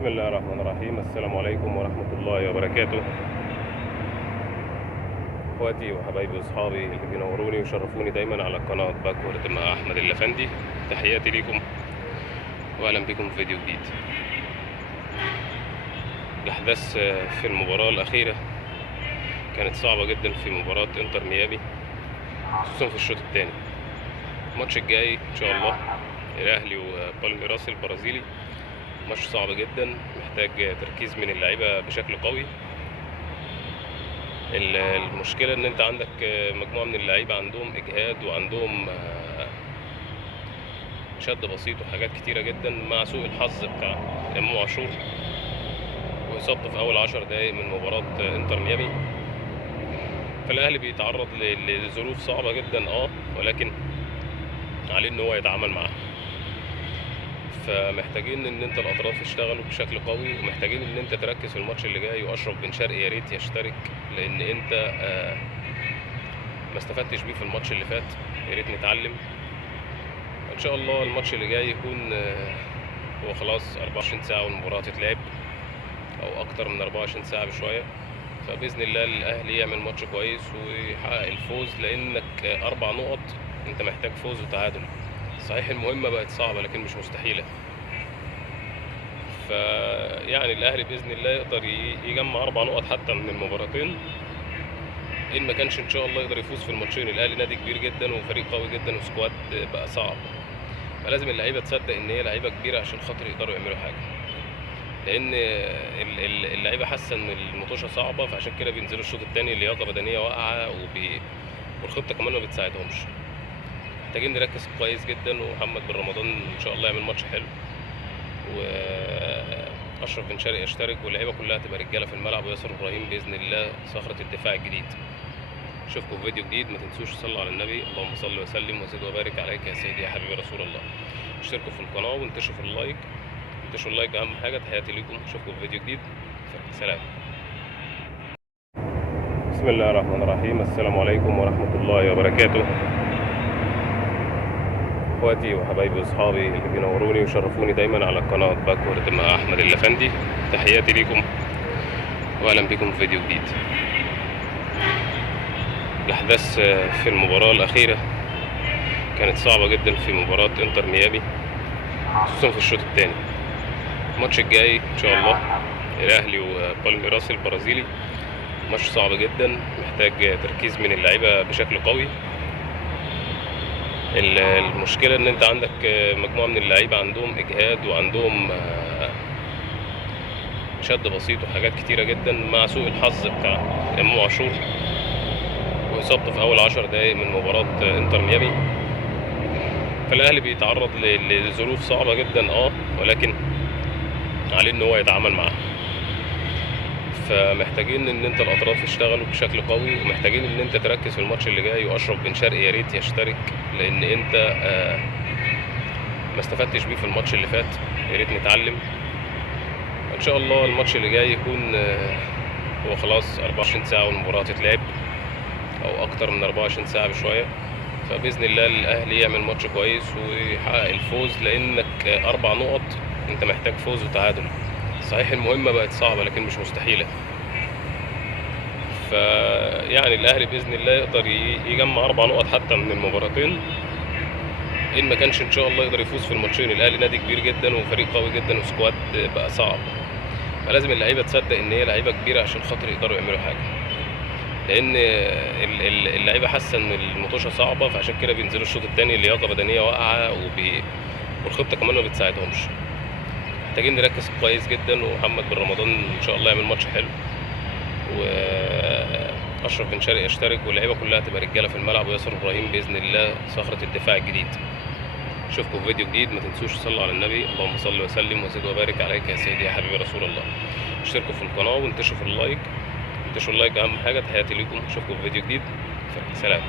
بسم الله الرحمن الرحيم. السلام عليكم ورحمة الله وبركاته. اخواتي وحبايبي واصحابي اللي بينوروني ويشرفوني دايما على قناة باكورد مع احمد اللفندي، تحياتي ليكم واهلا بكم في فيديو جديد. الاحداث في المباراة الاخيرة كانت صعبة جدا في مباراة انتر ميامي، خصوصا في الشوط الثاني. الماتش الجاي ان شاء الله الاهلي وبالميراس البرازيلي، ماتش صعب جدا محتاج تركيز من اللعيبه بشكل قوي. المشكله ان انت عندك مجموعه من اللعيبه عندهم اجهاد وعندهم شد بسيط وحاجات كتيره جدا، مع سوء الحظ بتاع امام عاشور واصابته في اول 10 دقايق من مباراه انتر ميامي. فالاهلي بيتعرض لظروف صعبه جدا ولكن عليه ان هو يتعامل معاها. فمحتاجين ان انت الاطراف يشتغلوا بشكل قوي، ومحتاجين ان انت تركز في الماتش اللي جاي. واشرف بن شرقي يا ريت يشترك، لان انت ما استفدتش بيه في الماتش اللي فات، يا ريت نتعلم. ان شاء الله الماتش اللي جاي يكون هو خلاص 24 ساعه والمباراه تتلعب، او اكتر من 24 ساعه بشويه. فباذن الله الاهلي يعمل ماتش كويس ويحقق الفوز، لانك 4 نقط انت محتاج فوز وتعادل. صحيح المهمة بقت صعبة لكن مش مستحيلة. فيعني الأهلي بإذن الله يقدر يجمع 4 نقط حتى من المباراتين، إن ما كانش إن شاء الله يقدر يفوز في الماتشين. الأهلي نادي كبير جدا وفريق قوي جدا وسكواد بقى صعب، فلازم اللعيبة تصدق إن هي لعيبة كبيرة عشان خاطر يقدروا يعملوا حاجة. لأن اللعيبة حاسة إن المطوشة صعبة، فعشان كده بينزلوا الشوط الثاني اللياقة بدنية واقعة والخطة كمان ما بتساعدهمش. محتاجين نركز كويس جدا، ومحمد بن رمضان ان شاء الله يعمل ماتش حلو، واشرف بن شرقي يشترك، واللعيبه كلها تبقى رجاله في الملعب، وياسر ابراهيم باذن الله صخره الدفاع الجديد. اشوفكم في فيديو جديد. ما تنسوش تصلوا على النبي، اللهم صل وسلم وزد وبارك عليك يا سيدي يا حبيبي رسول الله. اشتركوا في القناه وانتشروا في اللايك، انتشروا اللايك اهم حاجه. تحياتي ليكم، اشوفكم في فيديو جديد. سلام. بسم الله الرحمن الرحيم. السلام عليكم ورحمه الله وبركاته. اخواتي وحبايبي واصحابي اللي بينوروني ويشرفوني دايما على قناه باكورد مع احمد اللفندي، تحياتي ليكم واهلا بكم في فيديو جديد. الاحداث في المباراه الاخيره كانت صعبه جدا في مباراه انتر ميامي، خصوصا في الشوط الثاني. الماتش الجاي ان شاء الله الاهلي وبالميراس البرازيلي، ماتش صعب جدا محتاج تركيز من اللعيبه بشكل قوي. المشكلة ان انت عندك مجموعة من اللعيبة عندهم اجهاد وعندهم شد بسيط وحاجات كتيرة جدا، مع سوء الحظ بتاع امام عاشور واصابته في اول 10 دقايق من مباراة انتر ميامي. فالاهلي بيتعرض لظروف صعبة جدا ولكن عليه ان هو يتعامل معاها. فمحتاجين ان انت الاطراف يشتغلوا بشكل قوي، ومحتاجين ان انت تركز في الماتش اللي جاي. واشرف بن شرقي يا ريت يشترك، لان انت ما استفدتش بيه في الماتش اللي فات، يا ريت نتعلم. ان شاء الله الماتش اللي جاي يكون هو خلاص 24 ساعه والمباراه تتلعب، او اكتر من 24 ساعه بشويه. فباذن الله الاهلي يعمل ماتش كويس ويحقق الفوز، لانك 4 نقط انت محتاج فوز وتعادل. صحيح المهمة بقت صعبة لكن مش مستحيلة. فيعني الأهلي بإذن الله يقدر يجمع 4 نقط حتى من المباراتين، إن ما كانش إن شاء الله يقدر يفوز في الماتشين. الأهلي نادي كبير جدا وفريق قوي جدا وسكواد بقى صعب، فلازم اللعيبة تصدق إن هي لعيبة كبيرة عشان خاطر يقدروا يعملوا حاجة. لأن اللعيبة حاسة إن المطوشة صعبة، فعشان كده بينزلوا الشوط الثاني اللياقة بدنية واقعة والخطة كمان ما بتساعدهمش. محتاجين نركز كويس جدا، ومحمد بن رمضان ان شاء الله يعمل ماتش حلو، واشرف بن شرقي يشترك، واللعيبه كلها تبقى رجاله في الملعب، وياسر ابراهيم باذن الله صخره الدفاع الجديد. اشوفكم في فيديو جديد. ما تنسوش تصلوا على النبي، اللهم صل وسلم وزد وبارك عليك يا سيدي يا حبيبي رسول الله. اشتركوا في القناه وانتشروا في اللايك، انتشروا اللايك اهم حاجه. تحياتي ليكم، اشوفكم في فيديو جديد. سلام.